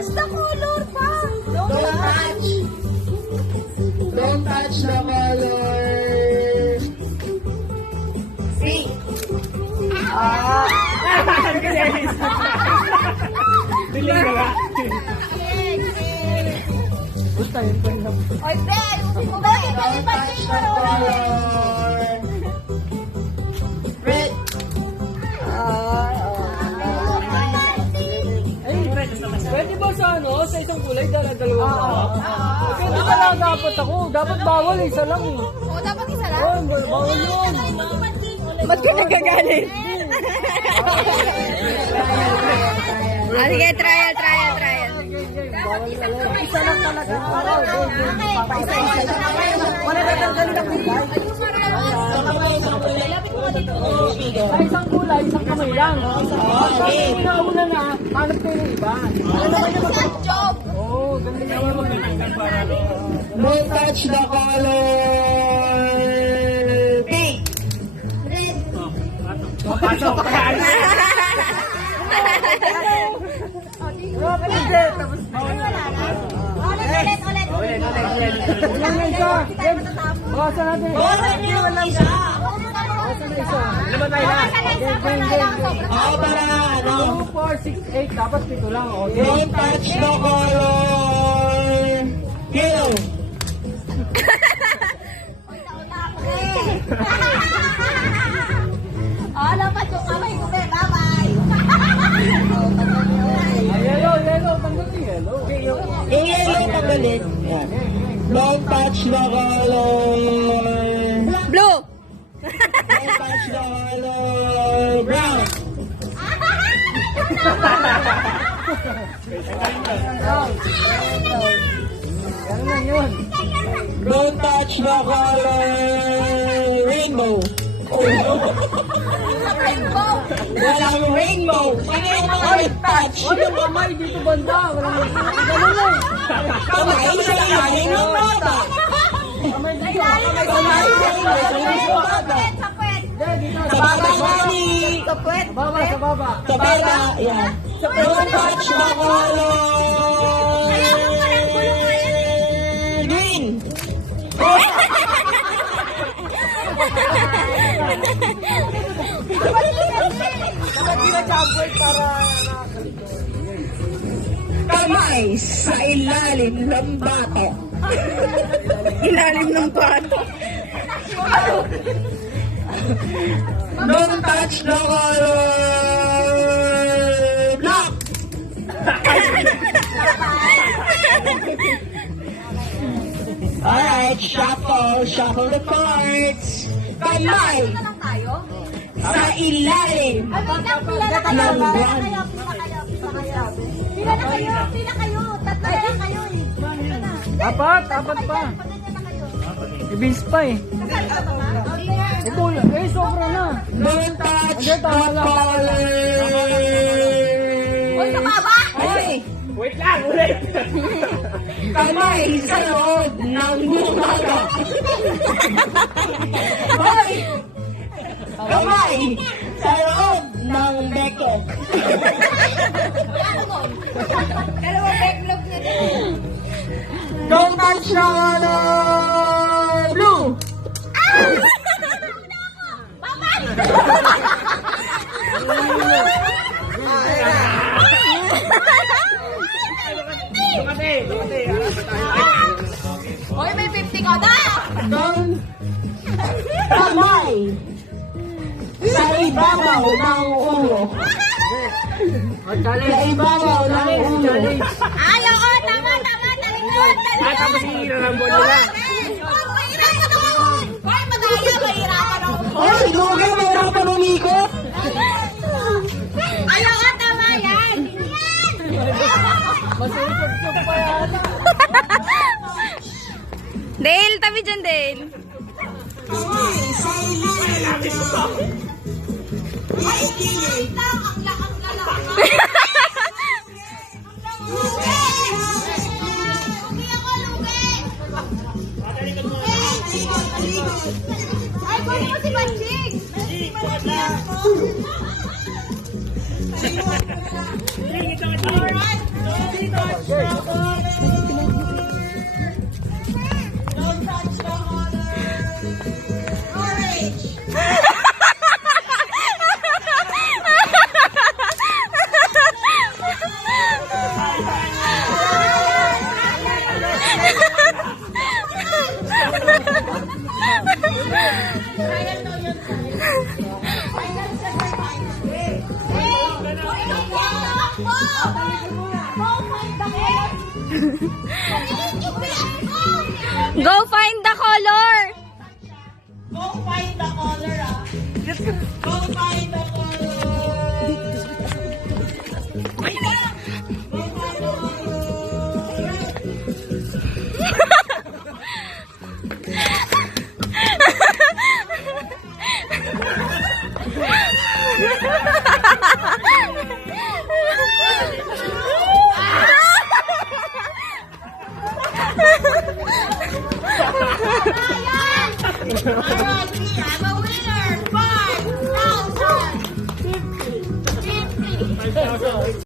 touch the color pa. Don't touch. Don't touch the color. Pink. Dili ka ba? Basta yun pa yun. Oy, be, ayusin mo ba? Don't touch the color. Red. Pwede ba sa ano? Sa isang kulay, dala-dalawa pa? Pwede ka lang dapat ako. Dapat bawal, isa lang. Oo, dapat isa lang. Oh, bawal yun. Ba't ka nagagalit? Sige, trial. Bawal ka lang. Isa lang talaga. Wala na tanggalin ang kulay. Sa isang kulay, isang kamay lang. Una na, hanap kayo ng iba. Job! Oo, ganun naman mo. Don't touch the color. Pink. Pasok ka yan. Hindi, tapos bawal na. Ulit. Yan na isa. Bawasan natin. Bawasan na isa. Lima tayo na. Ako para ano? 2, 4, 6, 8. Dapat pito lang. Okay. Don't touch the color. Yellow. Dapat yung kamay ko, be. Bye-bye. Yellow. Tanggal yung yellow. Yung yellow tanggalin. Yan. Don't touch the color. Blue! Don't touch the color. Brown. Yan lang yun. Don't touch the color. Rainbow. Walang rainbow. Ano yung mga touch? Walang kamay dito banda. Walang ganun lang. Kamay sa ilalim ng bata. Kamay dito. Sa baba mami. Sa baba. Sa baba. Yan. Don't touch the color. Green. Kamay sa ilalim ng bato. Ilalim ng bato. Don't touch the color. Black. Alright, shuffle the cards. Kamay sa ilalim ng buwan. Pila na kayo. Tatlo na lang kayo eh. Apat pa. Ibis pa eh. Sobra na. Don't touch the color. Uy, sa baba! Ay, Wait lang, ulit. kamay sa loob ng bunganga. Hoy! Kamay sa loob ng beko. Dalawang backlog na din. Don't touch the color. Blue. Hoy, may 50 ka na! Don't kamay sa ibabaw ng ulo. Sa ibabaw ng ulo. Ay, oo, tama, talikod. Tapos hinihirapan nila. Mahirapan ako! Hoy, madaya, mahirapan ako. Ay, lugi, mahirapan umikot. Ay, oo, tama yan. Masipag pa yan. Dale, tabi dyan, Dale. Kamay sa ilalim. Ay, wait lang. Ang lakang lang. Lugi ako, lugi. Ay, kunin mo si Banjig. Alright. touch the color. Don't touch the color. Orange. Go find the color! Go find the color, ah. Go find the color. Go find I'm a winner! 5,050!